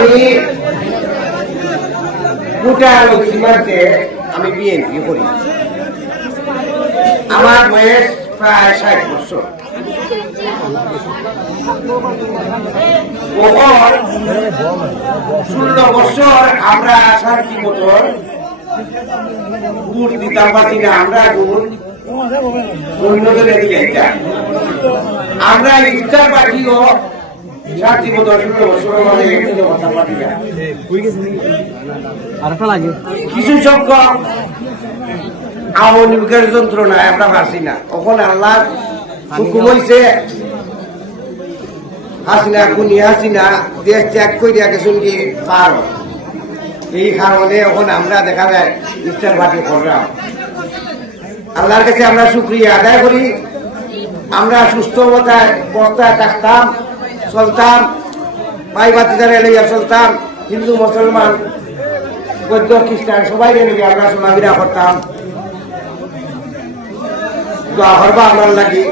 আমি গোটা সীমান্তে আমি বিএনপি করি। আমার বয়স প্রায় 60 বছর। 16 বছর আমরা শান্তি মতন ভোট দিতাম পারি না। আমরা ভোট অন্যদের দিলাম। আমরা ইফতার পার্টিও শান্তি মতন 16 বছর পারি না। কিছু সংখ্যক আওয়ামী লীগের যন্ত্রণায় আমরা পারছি না। তখন আল্লাহ হুকুম হয়েছে হাসিনা খুনি হাসিনা দেশ ত্যাগ করিয়া গেছেন কি পার। এই কারণে এখন আমরা দেখা যায় ইফতার পার্টি করলাম। আল্লাহর কাছে আমরা শুকরিয়া আদায় করি। আমরা সুস্থ অবস্থায় থাকতাম, চলতাম, ভাই ভাতিজারে লইয়া চলতাম। হিন্দু মুসলমান বৌদ্ধ খ্রিস্টান সবাই লইয়া আমরা চলাফেরা করতাম। দোয়া করবা আমার লাগি